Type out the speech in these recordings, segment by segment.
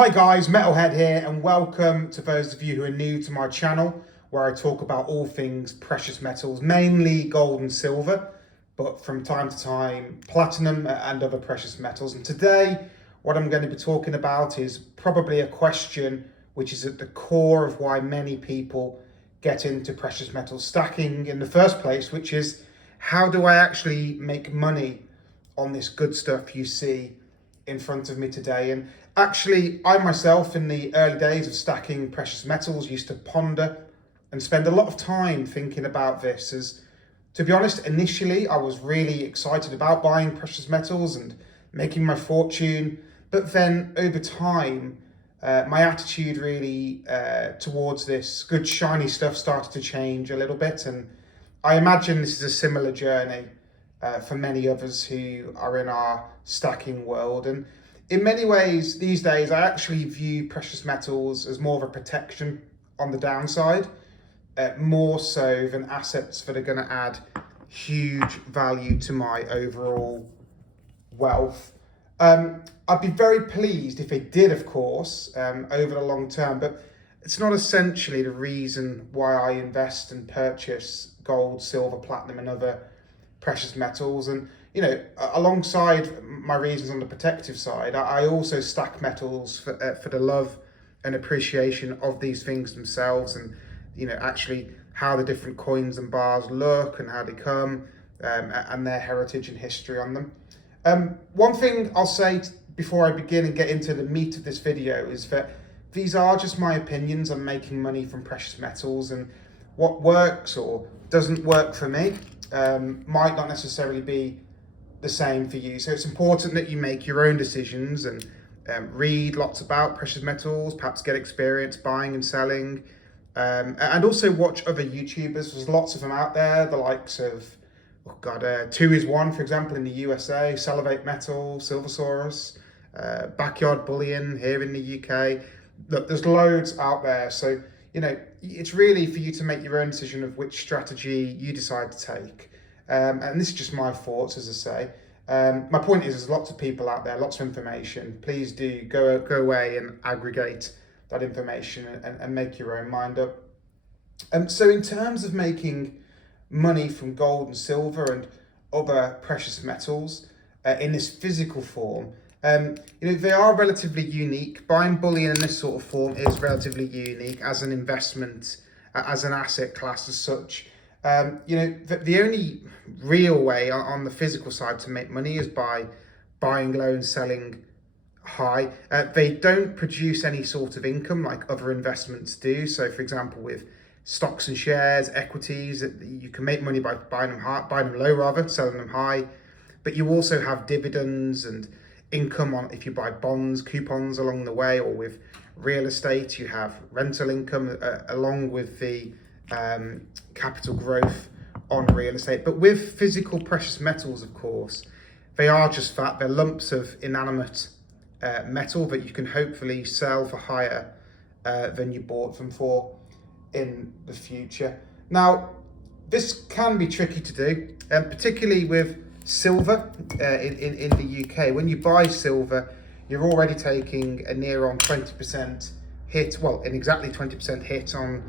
Hi guys, Metalhead here, and welcome to those of you who are new to my channel, where I talk about all things precious metals, mainly gold and silver, but from time to time platinum and other precious metals. And today what I'm going to be talking about is probably a question which is at the core of why many people get into precious metal stacking in the first place, which is, how do I actually make money on this good stuff you see in front of me today? And actually, I myself, in the early days of stacking precious metals, used to ponder and spend a lot of time thinking about this. As, to be honest, initially I was really excited about buying precious metals and making my fortune, but then over time my attitude really towards this good shiny stuff started to change a little bit. And I imagine this is a similar journey for many others who are in our stacking world. And in many ways these days I actually view precious metals as more of a protection on the downside, more so than assets that are going to add huge value to my overall wealth. I'd be very pleased if they did, of course, over the long term, but it's not essentially the reason why I invest and purchase gold, silver, platinum and other precious metals. And alongside my reasons on the protective side, I also stack metals for the love and appreciation of these things themselves, and actually how the different coins and bars look and how they come, and their heritage and history on them. One thing I'll say before I begin and get into the meat of this video is that these are just my opinions on making money from precious metals, and what works or doesn't work for me might not necessarily be the same for you. So it's important that you make your own decisions and read lots about precious metals, perhaps get experience buying and selling, and also watch other YouTubers. There's lots of them out there, the likes of, 2is1, for example, in the USA, Salivate Metal, Silversaurus, Backyard Bullion here in the UK. Look, there's loads out there. So, it's really for you to make your own decision of which strategy you decide to take. And this is just my thoughts, as I say. My point is, there's lots of people out there, lots of information. Please do go away and aggregate that information and make your own mind up. So in terms of making money from gold and silver and other precious metals in this physical form, they are relatively unique. Buying bullion in this sort of form is relatively unique as an investment, as an asset class as such. The only real way on the physical side to make money is by buying low and selling high. They don't produce any sort of income like other investments do. So, for example, with stocks and shares, equities, you can make money by buying them low rather, selling them high. But you also have dividends and income on if you buy bonds, coupons along the way, or with real estate, you have rental income along with the capital growth on real estate. But with physical precious metals, of course, they are just that. They're lumps of inanimate metal that you can hopefully sell for higher than you bought them for in the future. Now, this can be tricky to do, particularly with silver in the UK. When you buy silver, you're already taking a near on 20% hit, well, an exactly 20% hit on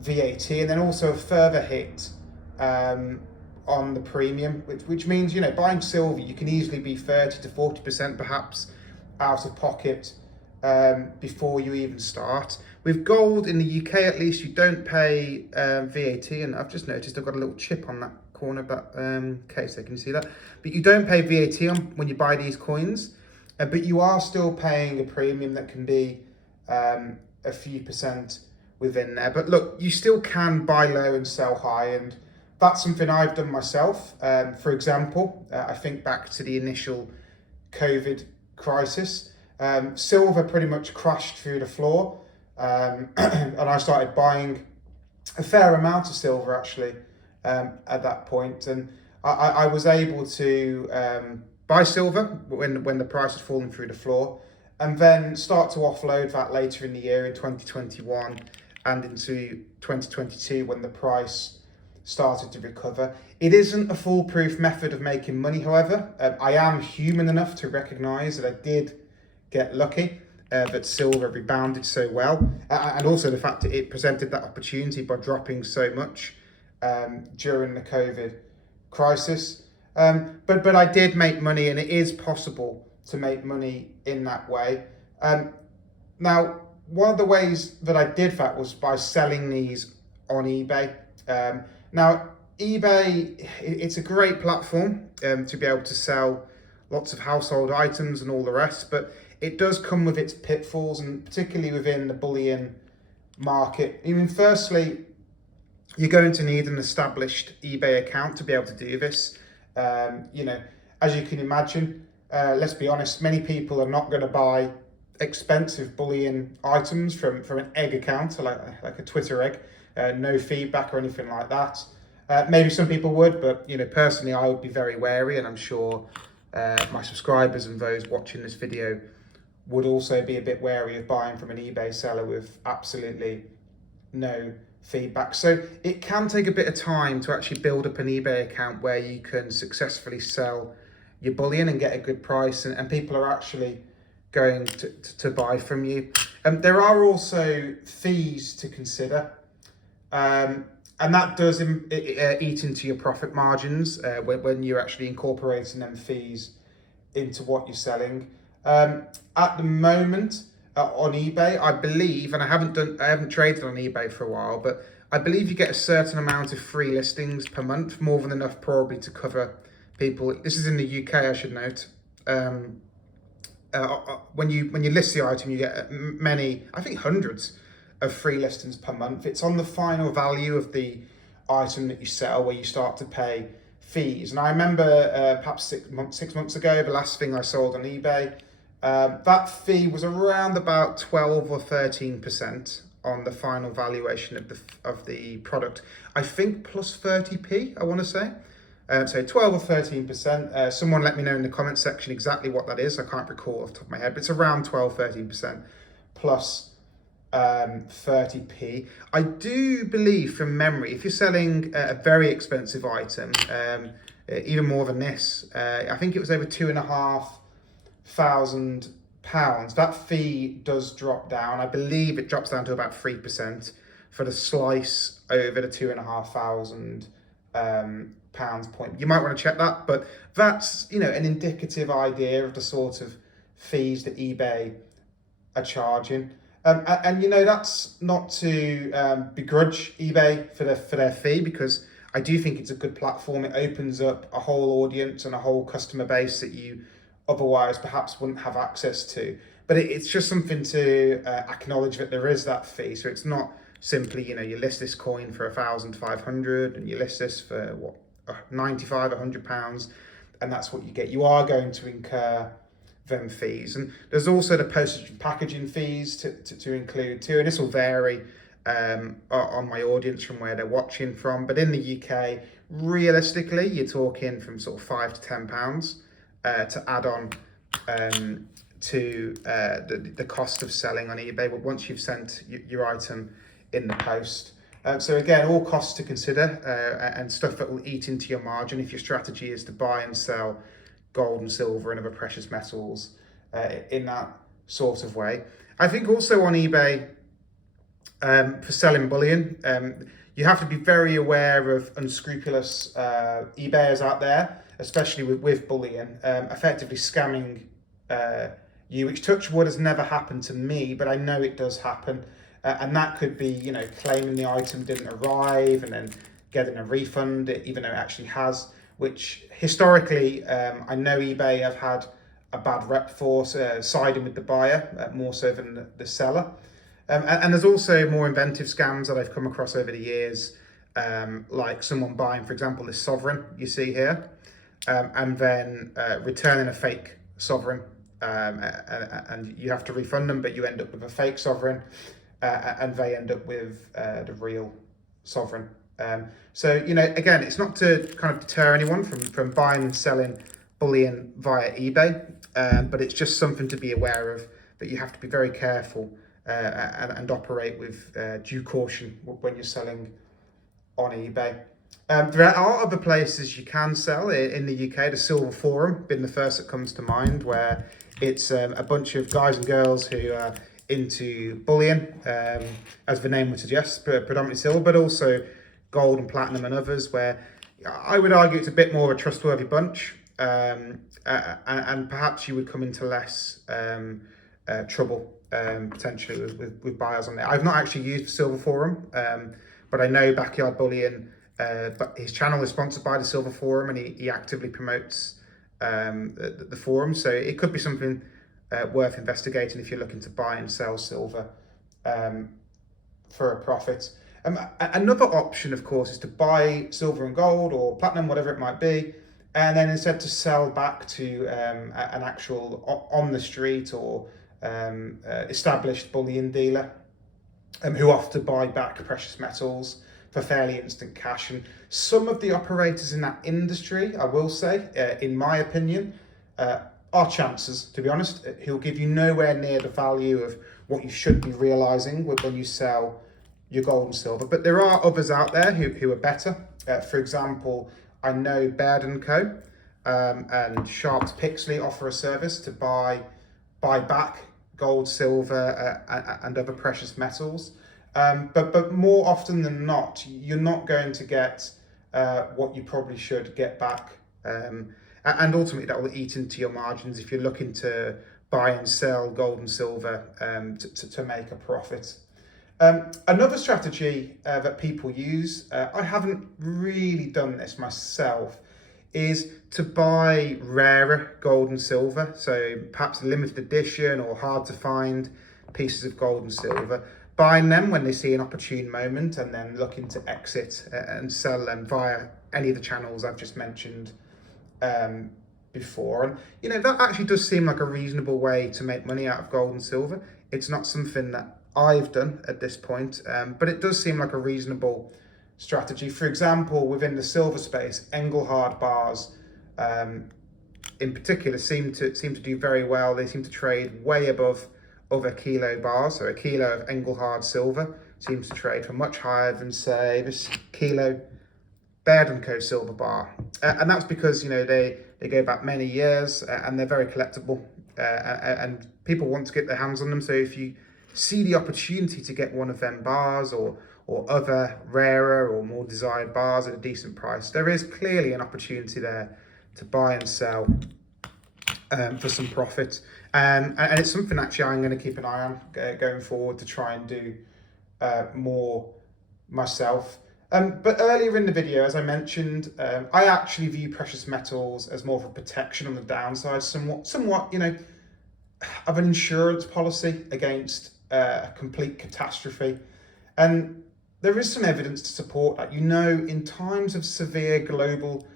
VAT, and then also a further hit on the premium, which means, buying silver, you can easily be 30 to 40% perhaps out of pocket before you even start. With gold in the UK, at least, you don't pay VAT, and I've just noticed I've got a little chip on that corner of that case. Can you see that? But you don't pay VAT on when you buy these coins, but you are still paying a premium that can be a few percent within there. But look, you still can buy low and sell high, and that's something I've done myself. For example, I think back to the initial COVID crisis. Silver pretty much crashed through the floor, and I started buying a fair amount of silver actually at that point, and I was able to buy silver when the price had fallen through the floor, and then start to offload that later in the year in 2021 and into 2022 when the price started to recover. It isn't a foolproof method of making money, however. I am human enough to recognise that I did get lucky that silver rebounded so well, and also the fact that it presented that opportunity by dropping so much during the COVID crisis. But I did make money, and it is possible to make money in that way. Now, one of the ways that I did that was by selling these on eBay. Now, eBay, it's a great platform to be able to sell lots of household items and all the rest, but it does come with its pitfalls, and particularly within the bullion market. I mean, firstly, you're going to need an established eBay account to be able to do this. As you can imagine, let's be honest, many people are not going to buy expensive bullion items from an egg account, like a Twitter egg, no feedback or anything like that. Maybe some people would, but personally, I would be very wary, and I'm sure my subscribers and those watching this video would also be a bit wary of buying from an eBay seller with absolutely no feedback. So it can take a bit of time to actually build up an eBay account where you can successfully sell your bullion and get a good price, and people are actually going to buy from you. There are also fees to consider, and that does eat into your profit margins when you're actually incorporating them fees into what you're selling. At the moment on eBay, I believe, and I haven't traded on eBay for a while, but I believe you get a certain amount of free listings per month, more than enough probably to cover people. This is in the UK, I should note. When you list the item, you get many, I think hundreds of free listings per month. It's on the final value of the item that you sell where you start to pay fees. And I remember perhaps 6 months ago, the last thing I sold on eBay, that fee was around about 12 or 13% on the final valuation of the product. I think plus 30p, I want to say. So 12 or 13%. Someone let me know in the comment section exactly what that is. I can't recall off the top of my head, but it's around 12, 13% plus 30p. I do believe from memory, if you're selling a very expensive item, even more than this, I think it was over £2,500, that fee does drop down. I believe it drops down to about 3% for the slice over the £2,500 pounds point. You might want to check that, but that's an indicative idea of the sort of fees that eBay are charging. And that's not to begrudge eBay for their fee, because I do think it's a good platform. It opens up a whole audience and a whole customer base that you otherwise perhaps wouldn't have access to. But it's just something to acknowledge that there is that fee. So it's not simply, you list this coin for 1,500 and you list this for what, 95, £100, and that's what you get. You are going to incur them fees, and there's also the postage and packaging fees to include too, and this will vary on my audience from where they're watching from, but in the UK, realistically, you're talking from sort of £5 to £10 to add on to the cost of selling on eBay, but once you've sent your item in the post. So again, all costs to consider and stuff that will eat into your margin if your strategy is to buy and sell gold and silver and other precious metals in that sort of way. I think also on eBay, for selling bullion, you have to be very aware of unscrupulous eBayers out there, especially with bullion, effectively scamming you, which touch wood has never happened to me, but I know it does happen. And that could be, claiming the item didn't arrive and then getting a refund, even though it actually has, which historically, I know eBay have had a bad rep for siding with the buyer, more so than the seller. And there's also more inventive scams that I've come across over the years, like someone buying, for example, this sovereign you see here, and then returning a fake sovereign, and you have to refund them, but you end up with a fake sovereign. And they end up with the real sovereign. So, again, it's not to kind of deter anyone from buying and selling bullion via eBay, but it's just something to be aware of, that you have to be very careful and operate with due caution when you're selling on eBay. There are other places you can sell in the UK. The Silver Forum being the first that comes to mind, where It's a bunch of guys and girls who are into bullion, as the name would suggest, predominantly silver, but also gold and platinum and others, where I would argue it's a bit more of a trustworthy bunch, and perhaps you would come into less trouble potentially with buyers on there. I've not actually used the Silver Forum, but I know Backyard Bullion, but his channel is sponsored by the Silver Forum, and he actively promotes the forum, so it could be something worth investigating if you're looking to buy and sell silver for a profit. Another option, of course, is to buy silver and gold or platinum, whatever it might be, and then instead to sell back to an actual on the street or established bullion dealer who often buy back precious metals for fairly instant cash. And some of the operators in that industry, I will say, in my opinion, are chancers, to be honest, who'll give you nowhere near the value of what you should be realizing when you sell your gold and silver. But there are others out there who are better. For example, I know Baird & Co. And Sharps Pixley offer a service to buy back gold, silver, and other precious metals. But more often than not, you're not going to get what you probably should get back. And ultimately, that will eat into your margins if you're looking to buy and sell gold and silver to make a profit. Another strategy that people use, I haven't really done this myself, is to buy rarer gold and silver, so perhaps limited edition or hard to find pieces of gold and silver, buying them when they see an opportune moment and then looking to exit and sell them via any of the channels I've just mentioned before. And you know, that actually does seem like a reasonable way to make money out of gold and silver. It's not something that I've done at this point, but it does seem like a reasonable strategy. For example, within the silver space, Engelhard bars in particular seem to do very well. They seem to trade way above other kilo bars. So a kilo of Engelhard silver seems to trade for much higher than, say, this kilo Baird & Co silver bar. And that's because, you know, they go back many years and they're very collectible, and people want to get their hands on them. So if you see the opportunity to get one of them bars or other rarer or more desired bars at a decent price, there is clearly an opportunity there to buy and sell for some profit. And it's something actually I'm going to keep an eye on going forward to try and do more myself. But earlier in the video, as I mentioned, I actually view precious metals as more of a protection on the downside, somewhat, you know, of an insurance policy against a complete catastrophe. And there is some evidence to support that. You know, in times of severe global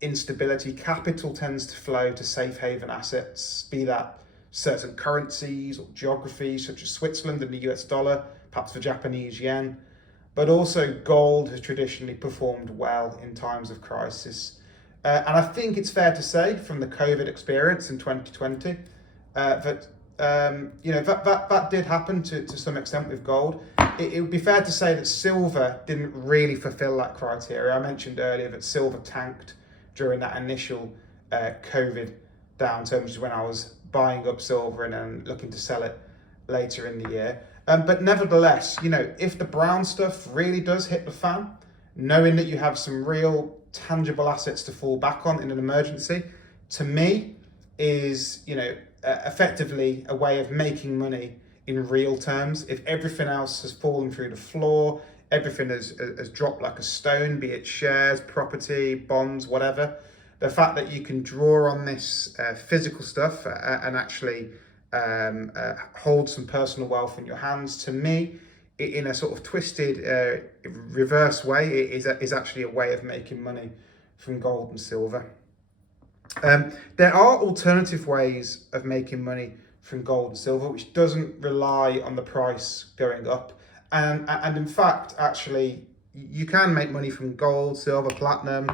instability, capital tends to flow to safe haven assets, be that certain currencies or geographies such as Switzerland and the US dollar, perhaps the Japanese yen. But also gold has traditionally performed well in times of crisis. And I think it's fair to say from the COVID experience in 2020 that you know, that did happen to some extent with gold. It would be fair to say that silver didn't really fulfill that criteria. I mentioned earlier that silver tanked during that initial COVID downturn, which is when I was buying up silver and then looking to sell it later in the year. But nevertheless, you know, if the brown stuff really does hit the fan, knowing that you have some real tangible assets to fall back on in an emergency, to me is, you know, effectively a way of making money in real terms. If everything else has fallen through the floor, everything has dropped like a stone, be it shares, property, bonds, whatever, the fact that you can draw on this physical stuff and actually hold some personal wealth in your hands, to me, in a sort of twisted reverse way, is actually a way of making money from gold and silver. There are alternative ways of making money from gold and silver, which doesn't rely on the price going up. And in fact, actually, you can make money from gold, silver, platinum,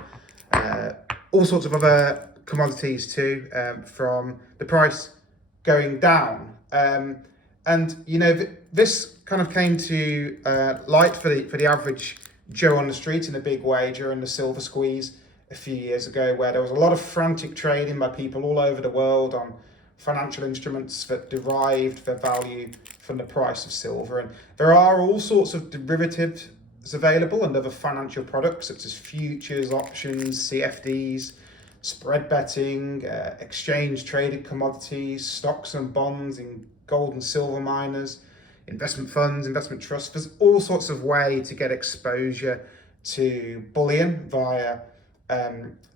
all sorts of other commodities too, from the price going down. And you know, this kind of came to light for the average Joe on the street in a big way during the silver squeeze a few years ago, where there was a lot of frantic trading by people all over the world on financial instruments that derived their value from the price of silver. And there are all sorts of derivatives available and other financial products such as futures, options, CFDs, spread betting, exchange traded commodities, stocks and bonds in gold and silver miners, investment funds, investment trusts. There's all sorts of way to get exposure to bullion via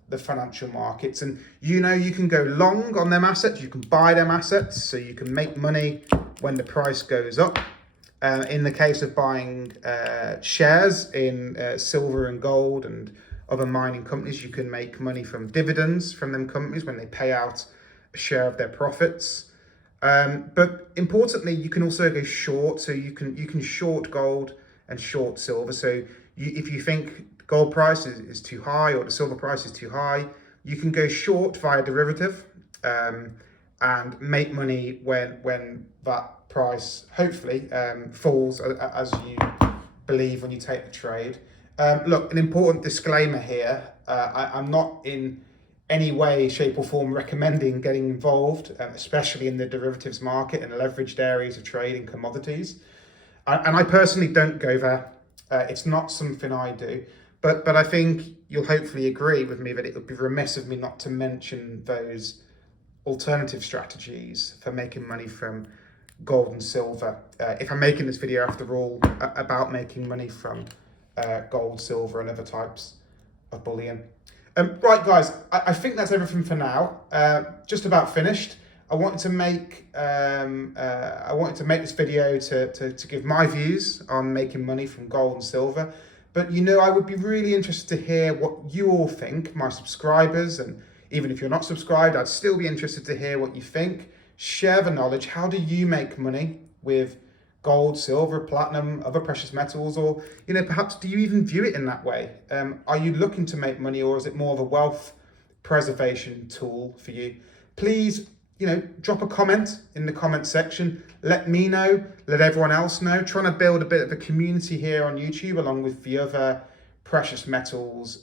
the financial markets. And you can go long on them assets, you can buy them assets, so you can make money when the price goes up. In the case of buying shares in silver and gold and other mining companies, you can make money from dividends from them companies when they pay out a share of their profits. But importantly, you can also go short. So you can short gold and short silver. So if you think gold price is too high or the silver price is too high, you can go short via derivative and make money when that price hopefully falls as you believe when you take the trade. Look, an important disclaimer here. I'm not in any way, shape or form recommending getting involved, especially in the derivatives market and leveraged areas of trade in commodities. And I personally don't go there. It's not something I do. But I think you'll hopefully agree with me that it would be remiss of me not to mention those alternative strategies for making money from gold and silver. If I'm making this video, after all, about making money from gold, silver and other types of bullion. Right, guys, I think that's everything for now. Just about finished. I wanted to make this video to give my views on making money from gold and silver. But I would be really interested to hear what you all think, my subscribers, and even if you're not subscribed, I'd still be interested to hear what you think. Share the knowledge. How do you make money with gold, silver, platinum, other precious metals, or perhaps do you even view it in that way? Are you looking to make money, or is it more of a wealth preservation tool for you? Please, drop a comment in the comment section. Let me know, let everyone else know. Trying to build a bit of a community here on YouTube along with the other precious metals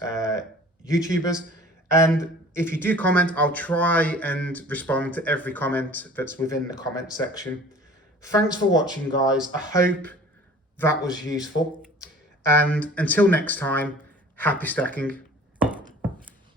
YouTubers. And if you do comment, I'll try and respond to every comment that's within the comment section. Thanks for watching, guys. I hope that was useful. And until next time, happy stacking.